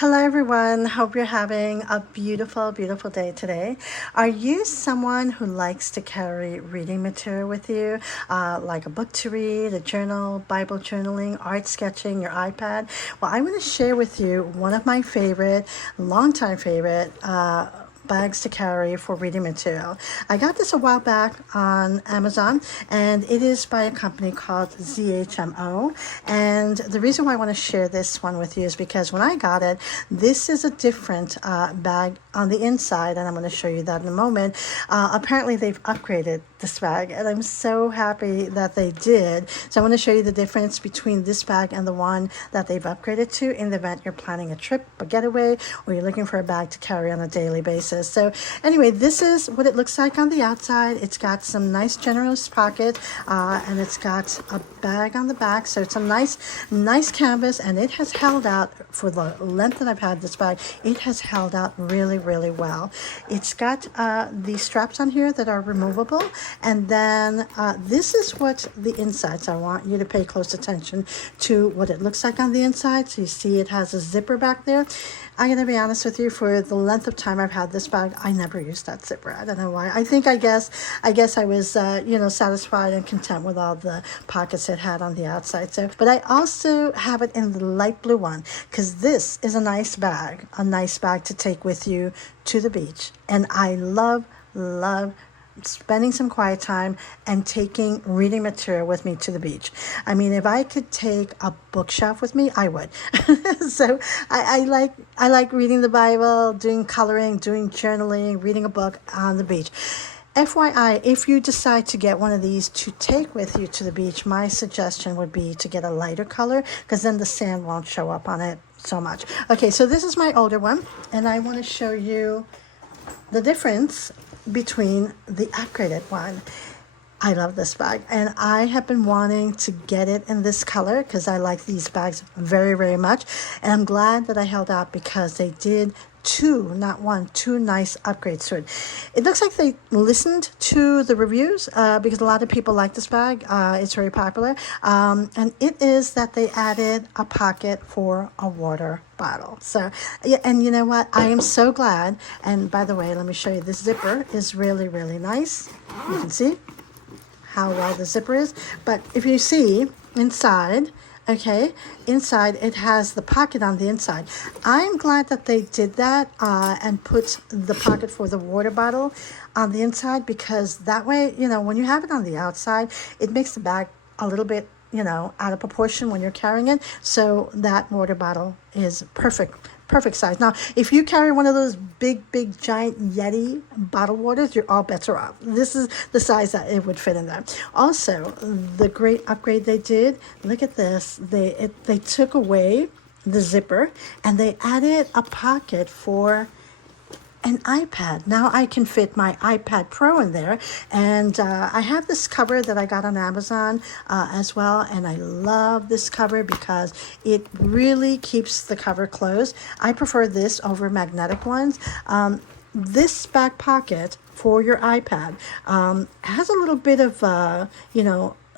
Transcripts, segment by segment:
Hello everyone, hope you're having a beautiful, beautiful day today. Are you someone who likes to carry reading material with you, like a book to read, a journal, Bible journaling, art sketching, your iPad? Well, I want to share with you one of my favorite, longtime favorite, bags to carry for reading material. I got this a while back on Amazon, and it is by a company called ZHMO. And the reason why I want to share this one with you is because when I got it, this is a different bag on the inside, and I'm going to show you that in a moment. Apparently they've upgraded this bag, and I'm so happy that they did. So I want to show you the difference between this bag and the one that they've upgraded to in the event you're planning a trip, a getaway, or you're looking for a bag to carry on a daily basis. So anyway, this is what it looks like on the outside. It's got some nice generous pocket, and it's got a bag on the back. So it's a nice canvas, and it has held out for the length that I've had this bag. It has held out really, really well. It's got these straps on here that are removable, and then this is what the insides. I want you to pay close attention to what it looks like on the inside. So you see it has a zipper back there. I'm going to be honest with you, for the length of time I've had this bag, I never used that zipper. I don't know why. I guess I was, satisfied and content with all the pockets it had on the outside. So, but I also have it in the light blue one, because this is a nice bag to take with you to the beach. And I love spending some quiet time and taking reading material with me to the beach. I mean, if I could take a bookshelf with me, I would. So I like reading the Bible, doing coloring, doing journaling, reading a book on the beach. FYI, if you decide to get one of these to take with you to the beach, my suggestion would be to get a lighter color, because then the sand won't show up on it so much. Okay, so this is my older one, and I want to show you the difference between the upgraded one. I love this bag, and I have been wanting to get it in this color because I like these bags very, very much. And I'm glad that I held out, because they did two nice upgrades to it. It looks like they listened to the reviews, because a lot of people like this bag. It's very popular. And it is that they added a pocket for a water bottle. So yeah, and you know what? I am so glad. And by the way, let me show you. This zipper is really, really nice. You can see how well the zipper is. But if you see inside, okay, inside it has the pocket on the inside. I'm glad that they did that and put the pocket for the water bottle on the inside, because that way, when you have it on the outside, it makes the bag a little bit, out of proportion when you're carrying it. So that water bottle is perfect size. Now, if you carry one of those big, giant Yeti bottled waters, all bets are off. This is the size that it would fit in there. Also, the great upgrade they did, look at this. They took away the zipper, and they added a pocket for an iPad. Now I can fit my iPad Pro in there, and I have this cover that I got on Amazon as well, and I love this cover because it really keeps the cover closed. I prefer this over magnetic ones. This back pocket for your iPad has a little bit of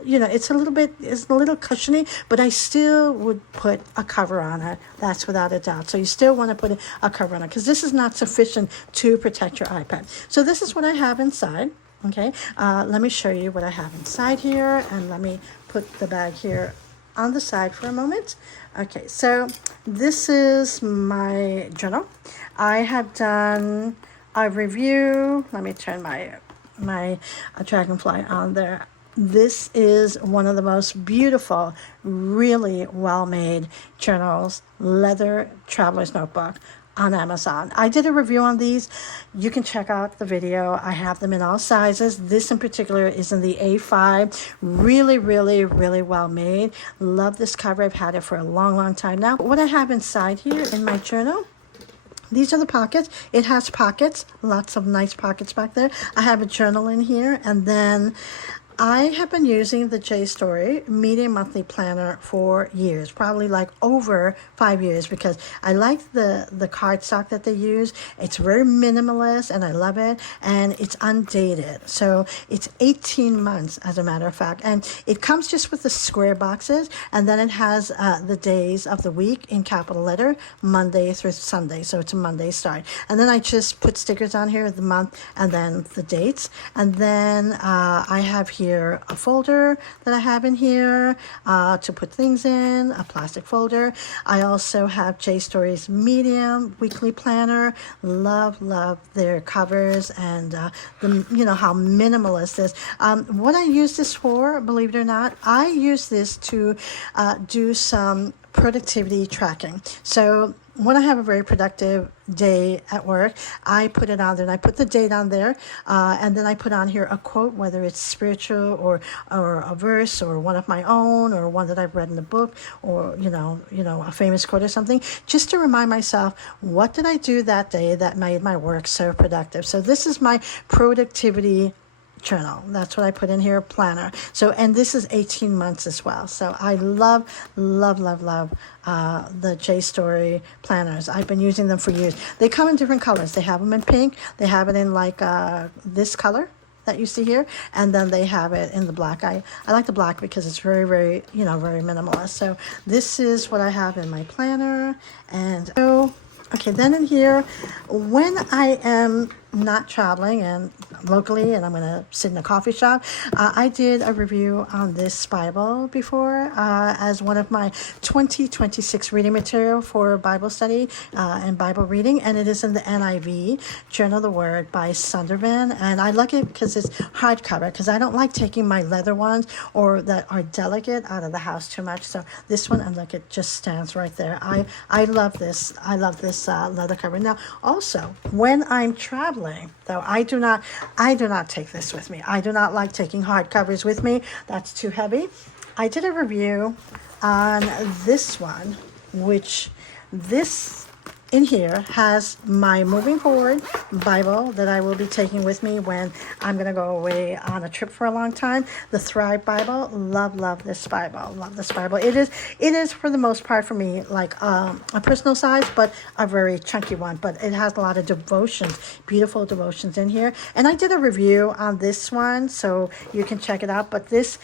it's a little cushiony, but I still would put a cover on it. That's without a doubt. So you still want to put a cover on it, because this is not sufficient to protect your iPad. So this is what I have inside. Okay, let me show you what I have inside here, and let me put the bag here on the side for a moment. Okay, so this is my journal. I have done a review. Let me turn my dragonfly on there. This is one of the most beautiful, really well-made journals, leather traveler's notebook on Amazon. I did a review on these. You can check out the video. I have them in all sizes. This in particular is in the A5. Really, really, really well made. Love this cover. I've had it for a long time now. What I have inside here in my journal, these are the pockets. It has pockets, lots of nice pockets back there. I have a journal in here, and then I have been using the JStory Media Monthly Planner for years, probably like over 5 years, because I like the cardstock that they use. It's very minimalist and I love it, and it's undated. So it's 18 months as a matter of fact, and it comes just with the square boxes, and then it has the days of the week in capital letter, Monday through Sunday. So it's a Monday start. And then I just put stickers on here, the month and then the dates. And then I have here a folder that I have in here to put things in, a plastic folder. I also have JStory's Medium Weekly Planner. Love their covers and how minimalist this. What I use this for, believe it or not, I use this to do some productivity tracking. So when I have a very productive day at work, I put it on there and I put the date on there, and then I put on here a quote, whether it's spiritual or a verse or one of my own or one that I've read in the book, or a famous quote or something, just to remind myself, what did I do that day that made my work so productive? So this is my productivity journal. That's what I put in here, planner. So, and this is 18 months as well. So I love the JStory planners. I've been using them for years. They come in different colors. They have them in pink. They have it in like this color that you see here, and then they have it in the black. I like the black because it's very, very, very minimalist. So this is what I have in my planner. And so, okay, then in here, when I am not traveling and locally and I'm going to sit in a coffee shop, I did a review on this Bible before as one of my 2026 reading material for Bible study and Bible reading, and it is in the NIV, Journal of the Word by Sundervan, and I like it because it's hardcover, because I don't like taking my leather ones or that are delicate out of the house too much. So this one, and look, it just stands right there. I love this. I love this leather cover. Now, also, when I'm traveling, though, I do not take this with me. I do not like taking hardcovers with me. That's too heavy. I did a review on this one, which this in here has my moving forward Bible that I will be taking with me when I'm going to go away on a trip for a long time. The Thrive Bible. Love this Bible. Love this Bible. It is for the most part for me like a personal size, but a very chunky one. But it has a lot of devotions, beautiful devotions in here. And I did a review on this one, so you can check it out. But this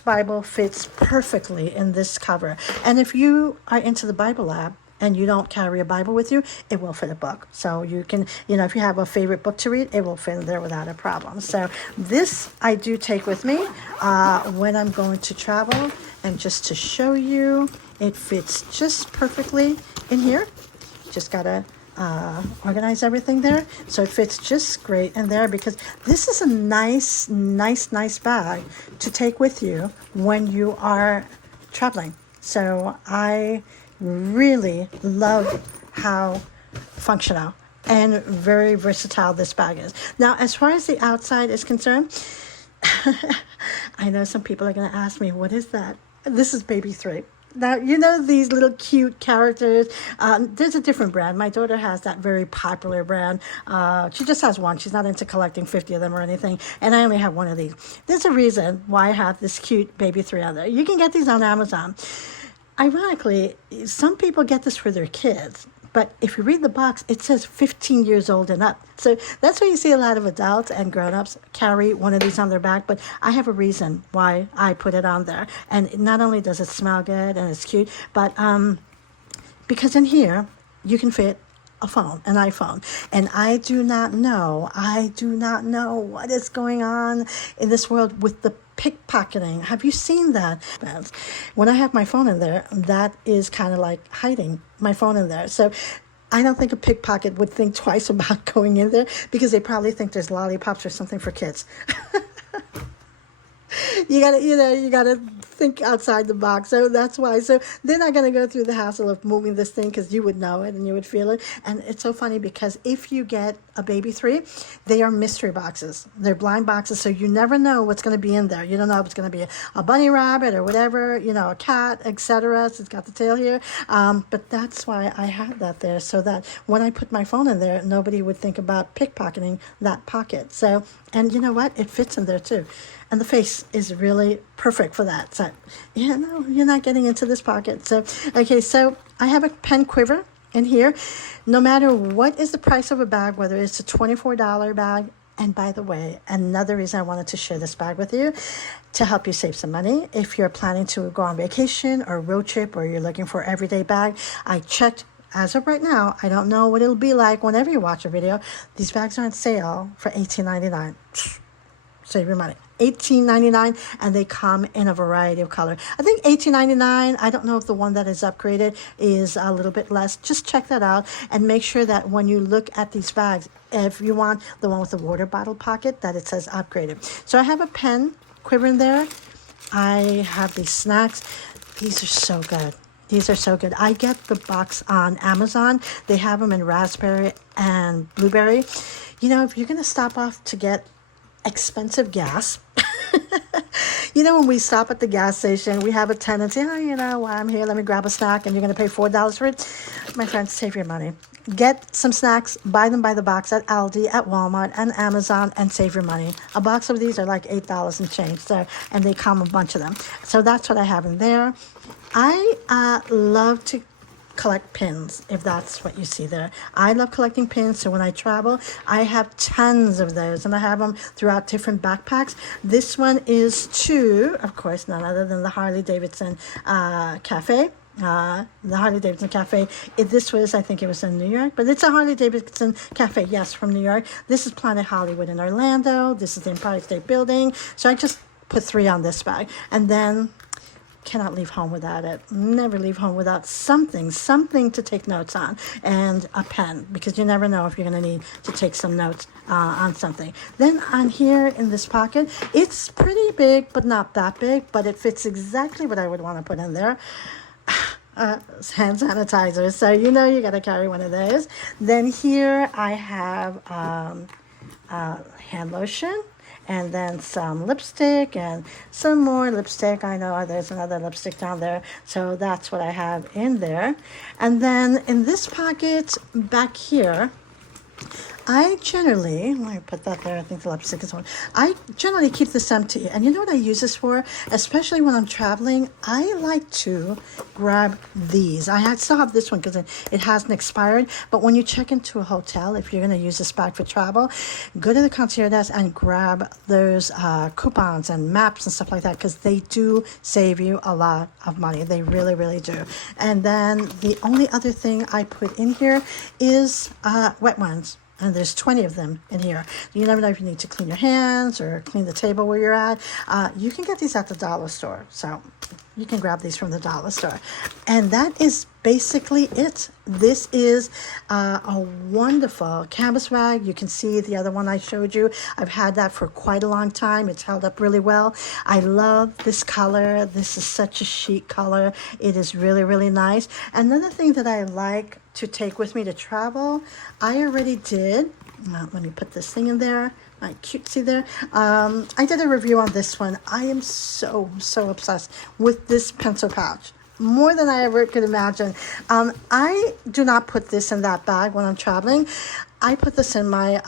Bible fits perfectly in this cover. And if you are into the Bible app and you don't carry a Bible with you, it will fit a book. So you can, if you have a favorite book to read, it will fit in there without a problem. So this I do take with me when I'm going to travel. And just to show you, it fits just perfectly in here. Just got to organize everything there. So it fits just great in there, because this is a nice bag to take with you when you are traveling. So I really love how functional and very versatile this bag is. Now, as far as the outside is concerned, I know some people are going to ask me, what is that? This is Baby 3. Now, these little cute characters. There's a different brand. My daughter has that very popular brand. She just has one. She's not into collecting 50 of them or anything. And I only have one of these. There's a reason why I have this cute Baby 3 on there. You can get these on Amazon. Ironically, some people get this for their kids, but if you read the box, it says 15 years old and up. So that's why you see a lot of adults and grown-ups carry one of these on their back, but I have a reason why I put it on there. And not only does it smell good and it's cute, but because in here, you can fit an iPhone. And I do not know what is going on in this world with the pickpocketing. Have you seen that? When I have my phone in there, that is kind of like hiding my phone in there. So I don't think a pickpocket would think twice about going in there, because they probably think there's lollipops or something for kids. You gotta think outside the box. So that's why. So they're not gonna go through the hassle of moving this thing, because you would know it and you would feel it. And it's so funny, because if you get a Baby 3, they are mystery boxes. They're blind boxes, so you never know what's gonna be in there. You don't know if it's gonna be a bunny rabbit or whatever, a cat, etc. So it's got the tail here. But that's why I had that there, so that when I put my phone in there, nobody would think about pickpocketing that pocket. So And you know what? It fits in there too. And the face is really perfect for that. So, yeah, no, you're not getting into this pocket. So, okay, so I have a pen quiver in here. No matter what is the price of a bag, whether it's a $24 bag, and by the way, another reason I wanted to share this bag with you to help you save some money. If you're planning to go on vacation or road trip, or you're looking for an everyday bag, I checked. As of right now, I don't know what it'll be like whenever you watch a video. These bags are on sale for $18.99. Save your money. $18.99, and they come in a variety of color. I think $18.99. I don't know if the one that is upgraded is a little bit less. Just check that out and make sure that when you look at these bags, if you want the one with the water bottle pocket, that it says upgraded. So I have a pen quiver in there. I have these snacks. These are so good. These are so good. I get the box on Amazon. They have them in raspberry and blueberry. You know, if you're going to stop off to get expensive gas, you know, when we stop at the gas station, we have a tendency, oh, you know, while I'm here, let me grab a snack, and you're going to pay $4 for it. My friends, save your money. Get some snacks, buy them by the box at Aldi, at Walmart, and Amazon, and save your money. A box of these are like $8 and change, so, and they come a bunch of them. So that's what I have in there. I love to collect pins, if that's what you see there. I love collecting pins, so when I travel, I have tons of those, and I have them throughout different backpacks. This one is to, of course, none other than the Harley Davidson Cafe. The Harley Davidson Cafe. This was, I think it was in New York, but it's a Harley Davidson Cafe, yes, from New York. This is Planet Hollywood in Orlando. This is the Empire State Building. So I just put 3 on this bag, and then cannot leave home without it. Never leave home without something to take notes on, and a pen, because you never know if you're going to need to take some notes on something. Then on here in this pocket, it's pretty big, but not that big, but it fits exactly what I would want to put in there. Hand sanitizer, so you know you got to carry one of those. Then here I have hand lotion, and then some lipstick and some more lipstick. I know there's another lipstick down there, so that's what I have in there. And then in this pocket back here, I generally, let me put that there, I think the lipstick is one. I generally keep this empty. And you know what I use this for? Especially when I'm traveling, I like to grab these. Still have this one because it hasn't expired. But when you check into a hotel, if you're going to use this bag for travel, go to the concierge desk and grab those coupons and maps and stuff like that, because they do save you a lot of money. They really, really do. And then the only other thing I put in here is wet ones. And there's 20 of them in here. You never know if you need to clean your hands or clean the table where you're at. You can get these at the dollar store. So you can grab these from the dollar store. And that is basically it. This is a wonderful canvas bag. You can see the other one I showed you. I've had that for quite a long time. It's held up really well. I love this color. This is such a chic color. It is really, really nice. Another thing that I like to take with me to travel, I already did. Let me put this thing in there. My cutesy there. I did a review on this one. I am so obsessed with this pencil pouch. More than I ever could imagine. I do not put this in that bag when I'm traveling. I put this in my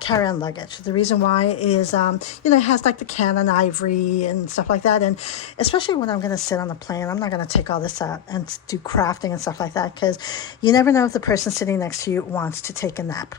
carry-on luggage. The reason why is, it has like the Canon ivory and stuff like that. And especially when I'm going to sit on the plane, I'm not going to take all this out and do crafting and stuff like that, because you never know if the person sitting next to you wants to take a nap.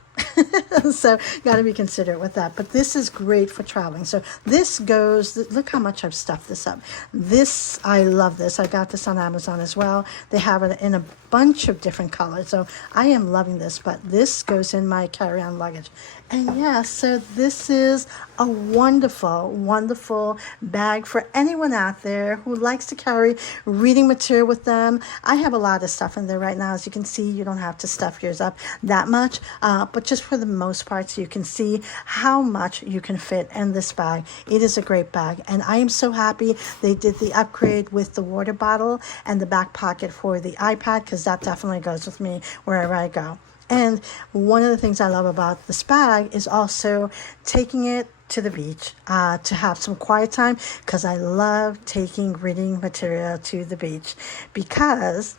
So got to be considerate with that. But this is great for traveling. So this goes, look how much I've stuffed this up. This, I love this. I got this on Amazon as well. They have it in a bunch of different colors. So I am loving this, but this goes in my carry-on luggage. And yeah, so this is a wonderful, wonderful bag for anyone out there who likes to carry reading material with them. I have a lot of stuff in there right now. As you can see, you don't have to stuff yours up that much, but just for the most part, so you can see how much you can fit in this bag. It is a great bag, and I am so happy they did the upgrade with the water bottle and the back pocket for the iPad, because that definitely goes with me wherever I go. And one of the things I love about this bag is also taking it to the beach to have some quiet time, because I love taking reading material to the beach, because